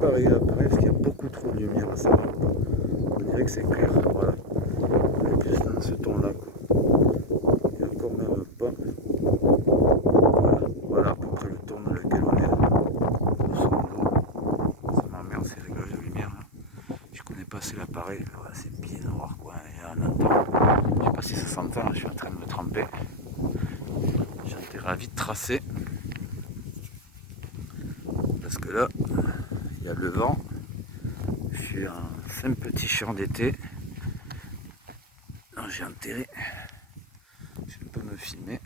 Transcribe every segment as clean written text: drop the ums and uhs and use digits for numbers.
pareil, parce qu'il y a beaucoup trop de lumière, ça va pas. On dirait que c'est clair, voilà. On est plus dans ce ton-là, quoi. Et encore même pas. Voilà, voilà à peu près le ton dans lequel on est. Ça m'emmerde ces réglages de lumière là. Je connais pas assez l'appareil, voilà, c'est bien noir quoi. Et on entend. Je sais pas si ça s'entend, je suis en train de me tremper. J'ai intérêt à vite tracer. Parce que là, il y a le vent. Je suis un simple petit champ d'été. J'ai intérêt. Je peux me filmer.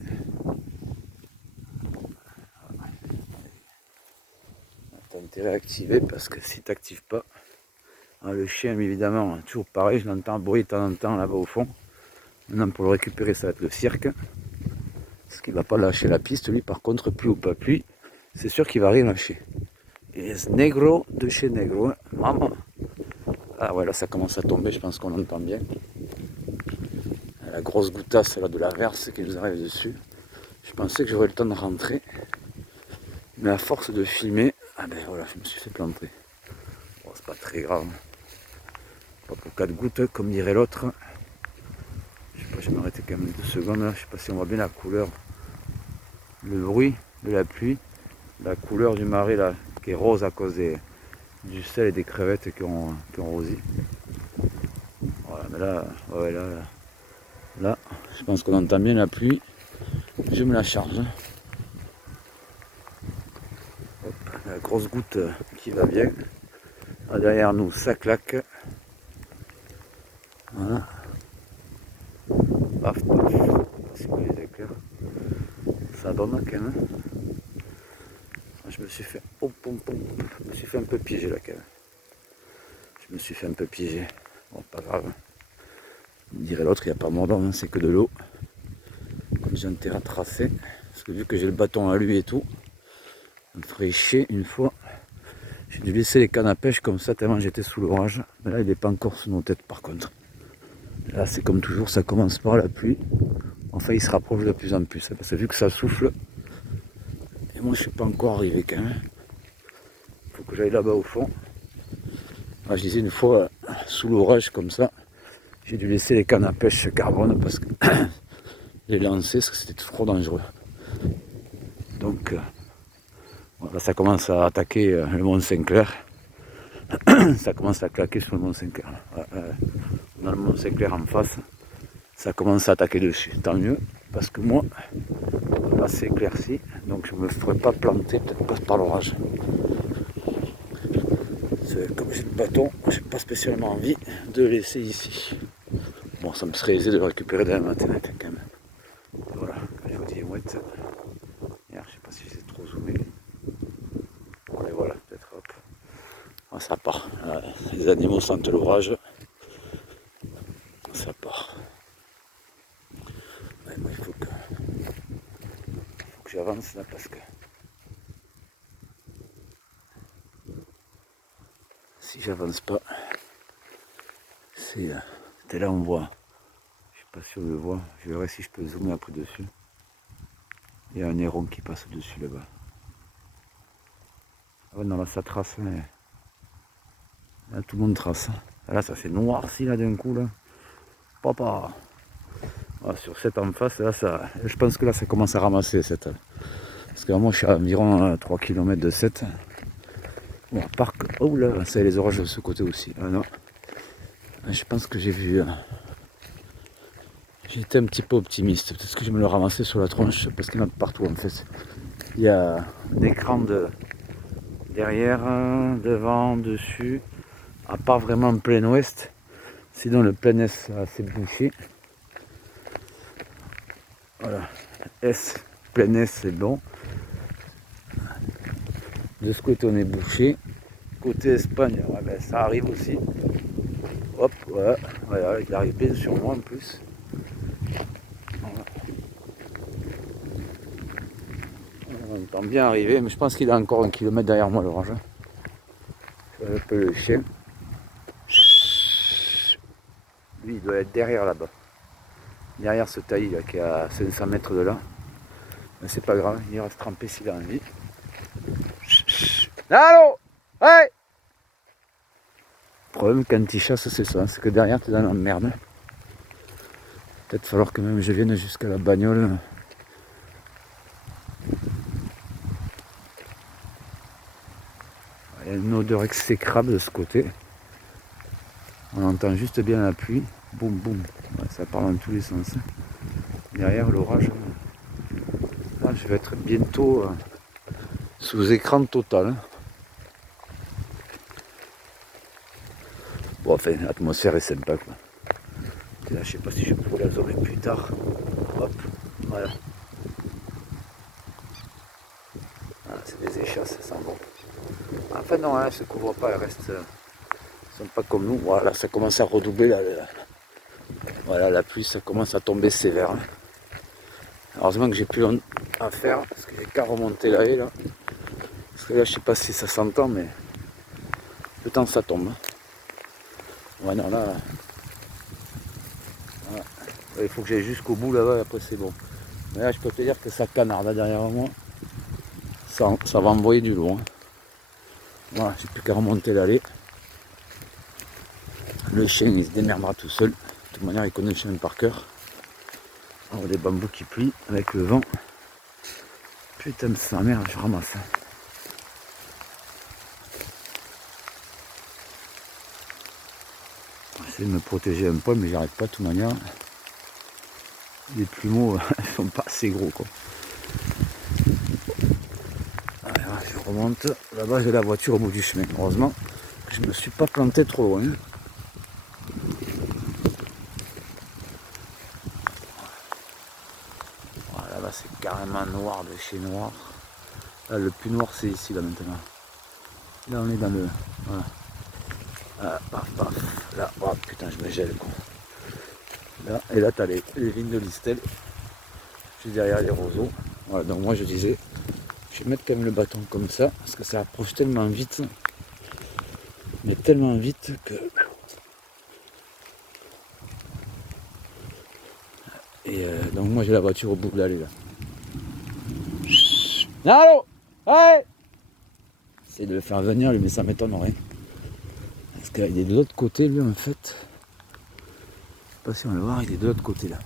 T'as intérêt à activer parce que si t'actives pas, le chien évidemment, toujours pareil, je l'entends bruit de temps en temps là-bas au fond. Maintenant pour le récupérer ça va être le cirque. Parce qu'il va pas lâcher la piste, lui par contre, pluie ou pas pluie, c'est sûr qu'il va rien lâcher. Et ce négro de chez Negro, hein. Maman. Ah ouais là ça commence à tomber, je pense qu'on entend bien. La grosse gouttasse là de l'averse qui nous arrive dessus. Je pensais que j'aurais le temps de rentrer. Mais à force de filmer, ah ben voilà, je me suis fait planter. Bon, c'est pas très grave. Pas pour 4 gouttes, comme dirait l'autre. Je sais pas, je vais m'arrêter quand même 2 secondes là. Je sais pas si on voit bien la couleur. Le bruit de la pluie. La couleur du marais là, qui est rose à cause du sel et des crevettes qui ont rosé. Voilà, mais là, ouais, là, je pense qu'on entend bien la pluie. Je me la charge. Hop, la grosse goutte qui va bien. Là, derrière nous, ça claque. Voilà. Paf, paf. C'est pas les éclairs. Ça donne quand même. Je me suis fait. Je me suis fait un peu piéger là quand même. Je me suis fait un peu piéger. Bon, pas grave. Il dirait l'autre, il n'y a pas mort d'homme, c'est que de l'eau. Comme j'ai intérêt à tracer. Parce que vu que j'ai le bâton à lui et tout, on me ferait chier une fois. J'ai dû laisser les cannes à pêche comme ça tellement j'étais sous l'orage. Mais là il n'est pas encore sous nos têtes par contre. Là c'est comme toujours, ça commence par la pluie. Enfin il se rapproche de plus en plus. Parce que vu que ça souffle. Et moi je suis pas encore arrivé quand même. Il faut que j'aille là-bas au fond. Là, je disais une fois sous l'orage comme ça. J'ai dû laisser les cannes à pêche carbone parce que les lancer parce que c'était trop dangereux. Donc voilà, ça commence à attaquer le Mont Saint-Clair. Ça commence à claquer sur le Mont Saint-Clair. On a le Mont Saint-Clair en face. Ça commence à attaquer dessus. Tant mieux, parce que moi, là c'est éclairci, donc je ne me ferai pas planter, peut-être pas par l'orage. Comme j'ai le bâton, j'ai pas spécialement envie de le laisser ici. Bon, ça me serait aisé de le récupérer dans la matinette quand même. Voilà, je vous dis mouette. Hier, je sais pas si c'est trop zoomé. Et voilà, peut-être hop. Ah, ça part. Les animaux sentent l'orage. Ça part. Ouais, moi, il faut que j'avance là parce que si j'avance pas, c'est là on voit. Je sais pas si on le voit. Je verrai si je peux zoomer après dessus. Il y a un héron qui passe dessus là-bas. Ah ouais, non, là ça trace. Mais... là tout le monde trace. Là ça fait noirci là d'un coup là. Papa. Ah, sur cette en face, là, je pense que là ça commence à ramasser cette. Parce que moi je suis à environ 3 km de 7. Bon, parc. Oh là, ça y est, les orages de ce côté aussi. Ah non. Je pense que j'ai vu. J'ai été un petit peu optimiste. Peut-être que je me le ramassais sur la tronche parce qu'il y en a partout en fait. Il y a un écran derrière, devant, dessus. À part vraiment en plein ouest. Sinon le plein est assez bouché. Voilà. S, plein est c'est bon. De ce côté on est bouché. Côté Espagne, ouais, ben, ça arrive aussi. Hop, voilà, il arrive bien sur moi en plus. Voilà. On entend bien arriver, mais je pense qu'il a encore 1 kilomètre derrière moi l'orage. Je peux le chien. Lui il doit être derrière là-bas. Derrière ce taillis là qui est à 500 mètres de là. Mais c'est pas grave, il ira se tremper s'il a envie. Allô. Ouais. problème quand ils chassent, c'est ça, c'est que derrière tu es dans la merde. Peut-être falloir que même je vienne jusqu'à la bagnole. Il y a une odeur exécrable de ce côté. On entend juste bien la pluie. Boum boum. Ouais, ça part dans tous les sens. Derrière l'orage. Là, je vais être bientôt sous écran total. Bon, enfin, l'atmosphère est sympa, quoi. Là, je sais pas si je pourrais la zoner plus tard. Hop, voilà. Ah, c'est des échasses, ça sent bon. Enfin non, elles ne se couvrent pas, elles restent. Elles sont pas comme nous. Voilà, ça commence à redoubler là. Voilà, la pluie, ça commence à tomber sévère. Heureusement que j'ai plus long à faire, parce que j'ai qu'à remonter la haie là. Parce que là, je sais pas si ça s'entend, mais le temps ça tombe. Ouais, non, là. Voilà. Il faut que j'aille jusqu'au bout là-bas, et après c'est bon. Mais là, je peux te dire que ça canarde là, derrière moi. Ça va envoyer du lourd. Voilà, j'ai plus qu'à remonter l'allée. Le chien, il se démerdera tout seul. De toute manière, il connaît le chemin par cœur. Alors, les bambous qui plient avec le vent. Putain de sa mère, je ramasse. J'essaie de me protéger un peu, mais j'arrête pas de toute manière. Les plumeaux sont pas assez gros, quoi. Alors, je remonte. Là-bas, j'ai la voiture au bout du chemin. Heureusement, je me suis pas planté trop loin. Voilà, là-bas, c'est carrément noir de chez noir. Là, le plus noir, c'est ici, là, maintenant. Là, on est dans le... Voilà. Ah, paf, paf. Là, oh putain, je me gèle, quoi. Là, et là, t'as les vignes de Listel. Juste derrière les roseaux. Voilà, donc moi, je disais, je vais mettre quand même le bâton comme ça, parce que ça approche tellement vite. Mais tellement vite que... Et donc moi, j'ai la voiture au bout de l'allée, là. Allô. Ouais. C'est de le faire venir, lui, mais ça m'étonnerait. Parce qu'il est de l'autre côté, lui, en fait. Je sais pas si on va le voir, il est de l'autre côté, là.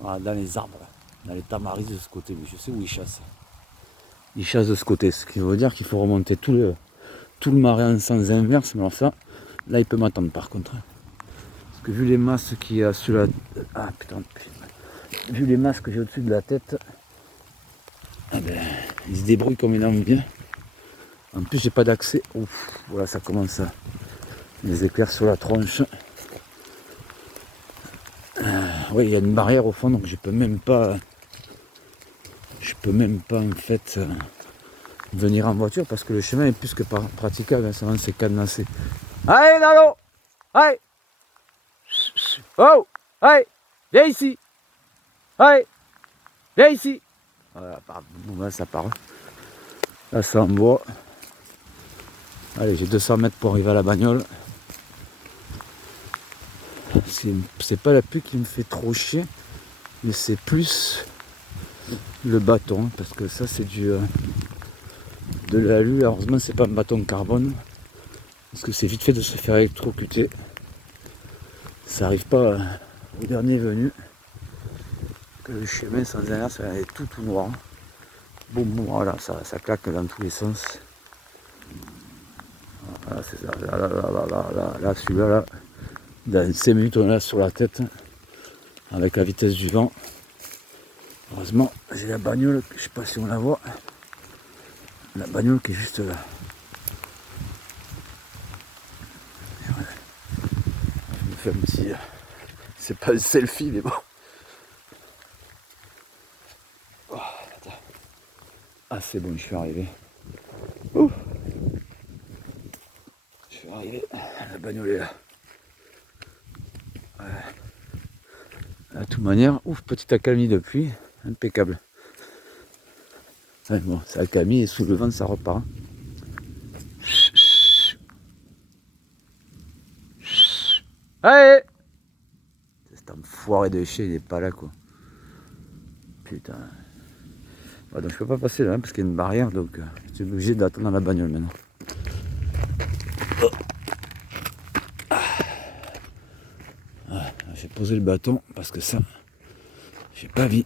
Voilà, dans les arbres, là. Dans les tamaris de ce côté, lui. Je sais où il chasse. Il chasse de ce côté, ce qui veut dire qu'il faut remonter tout le marais en sens inverse. Mais alors ça, là, il peut m'attendre, par contre. Parce que vu les masses qu'il y a sur la... Ah, putain. Vu les masses que j'ai au-dessus de la tête, eh ben, il se débrouille comme il en vient. En plus, j'ai pas d'accès. Ouf, voilà, ça commence à... Les éclairs sur la tronche. Oui, il y a une barrière au fond, donc je peux même pas en fait venir en voiture parce que le chemin est plus que praticable, hein, ça va, c'est cadenassé. Allez, Nalo! Allez! Oh! Allez! Viens ici! Allez! Viens ici! Voilà, là, ça part. Là, ça envoie. Allez, j'ai 200 mètres pour arriver à la bagnole. C'est pas la pluie qui me fait trop chier, mais c'est plus le bâton, parce que ça c'est du de l'alu. Heureusement c'est pas un bâton carbone, parce que c'est vite fait de se faire électrocuter. Ça arrive pas au dernier venu, que le chemin sans derrière ça est tout noir. Bon, voilà, ça claque dans tous les sens. Voilà, c'est ça, là, celui-là, là, dans 5 minutes on est là sur la tête, avec la vitesse du vent. Heureusement, j'ai la bagnole, je sais pas si on la voit. La bagnole qui est juste là. Voilà. Je me fais un petit... C'est pas un selfie, mais bon. Oh, ah, c'est bon, je suis arrivé. Ouh. Je suis arrivé. La bagnole est là. Voilà. De toute manière, ouf, petite accalmie de pluie. Impeccable. Ouais, bon, c'est accalmie et sous le vent, ça repart. Allez! Cet enfoiré de chien, il est pas là, quoi. Putain. Ouais, donc je peux pas passer là, hein, parce qu'il y a une barrière, donc je suis obligé d'attendre dans la bagnole maintenant. Oh. poser le bâton parce que ça, j'ai pas envie.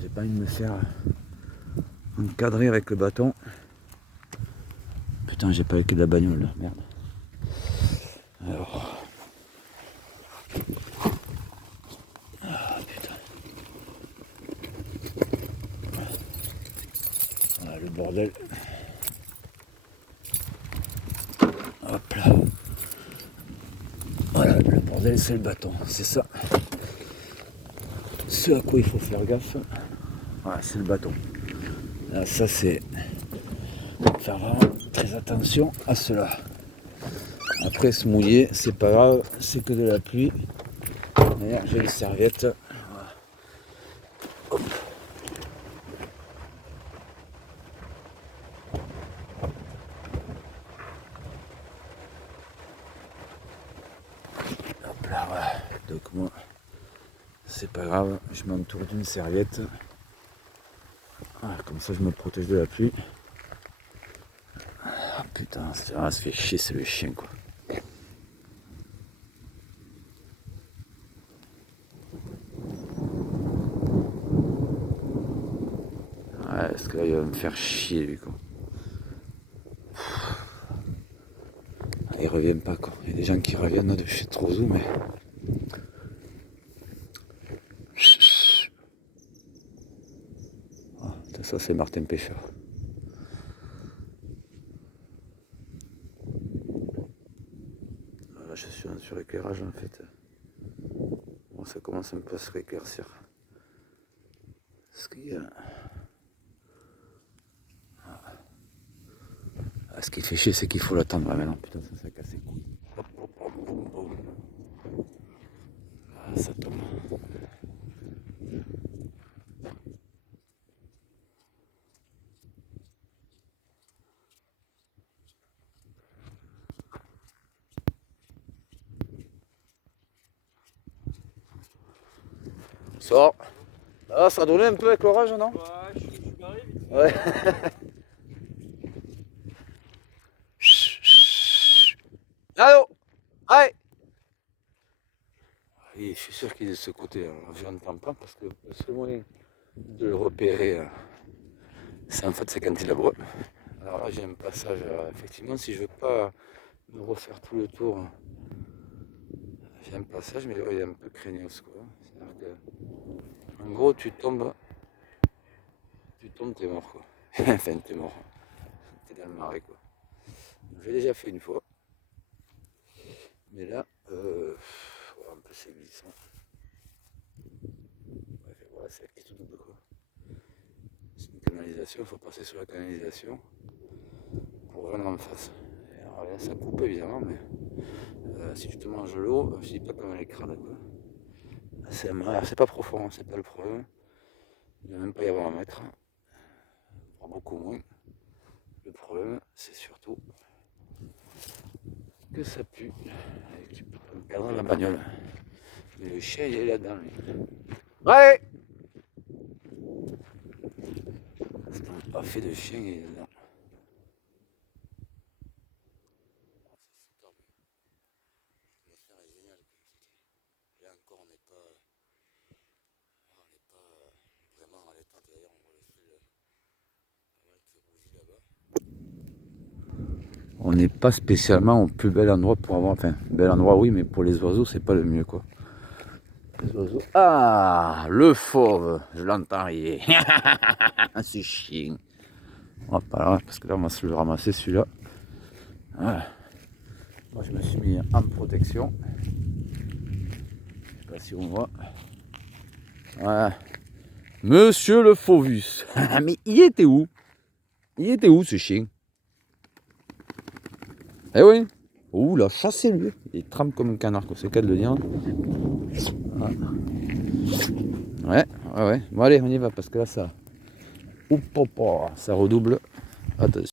J'ai pas envie de me faire encadrer avec le bâton. Putain, j'ai pas les clés de la bagnole là, merde. Alors. Ah putain. Voilà le bordel. Hop là. Voilà, le bordel c'est le bâton, c'est ça. Ce à quoi il faut faire gaffe, voilà, c'est le bâton. Là, ça c'est faire vraiment très attention à cela. Après se mouiller, c'est pas grave, c'est que de la pluie. D'ailleurs, j'ai les serviettes. Voilà. Hop. Hop là, voilà. Donc moi, c'est pas grave, je m'entoure d'une serviette. Voilà, comme ça je me protège de la pluie. Ah putain, ça se fait chier, c'est le chien quoi. Ouais, parce que là il va me faire chier lui quoi. Il revient pas quoi. Il y a des gens qui reviennent de chez Trozou mais. Ah, ça c'est Martin Pêcheur. Là je suis sur l'éclairage en fait. Bon, ça commence un peu à se rééclaircir. Parce qu'il y a. Ah, ce qui fait chier, c'est qu'il faut l'attendre. Ah, mais non, putain, ça casse les couilles. Ah, ça tombe. Sors. Ah, ça a donné un peu avec l'orage, non? Ouais, je suis barré vite. Ouais. Allô? Allez. Oui, je suis sûr qu'il est de ce côté. Je n'entends pas parce que le seul moyen de le repérer, c'est en fait c'est quand il aboie. Alors là, j'ai un passage. Effectivement, si je veux pas me refaire tout le tour, j'ai un passage, mais il est un peu craignos quoi. C'est-à-dire que, en gros, tu tombes, t'es mort quoi. Enfin, t'es mort. T'es dans le marais quoi. J'ai déjà fait une fois. Mais là, un peu c'est glissant. Ouais, voilà, c'est qui tout double quoi. C'est une canalisation, il faut passer sur la canalisation pour venir en face. Et alors là, ça coupe évidemment, mais si tu te manges l'eau, je dis pas comme les crânes quoi. C'est pas profond, c'est pas le problème. Il ne va même pas y avoir un mètre. Pas beaucoup moins. Le problème, c'est surtout que ça pue et que tu peux pas me perdre la bagnole. Mais le chien il est là-dedans lui. Ouais. C'est un pas fait de chien il est là-dedans. L'atmosphère est géniale. Là encore on n'est pas vraiment à l'état. D'ailleurs on voit le fil pas mal qui rougit là-bas. On n'est pas spécialement au plus bel endroit pour avoir, enfin, bel endroit oui, mais pour les oiseaux, c'est pas le mieux quoi. Les oiseaux. Ah, le fauve, je l'entends rire. C'est chien. On va pas là, parce que là, on va se le ramasser celui-là. Voilà. Moi, je me suis mis en protection. Je sais pas si on voit. Voilà. Monsieur le Fauvus. Mais il était où? Il était où ce chien? Eh oui. Ouh, la chassé lui. Il trempe comme un canard, c'est le cas de le dire. Ouais. Bon allez, on y va parce que là ça. Oup, ça redouble. Attention.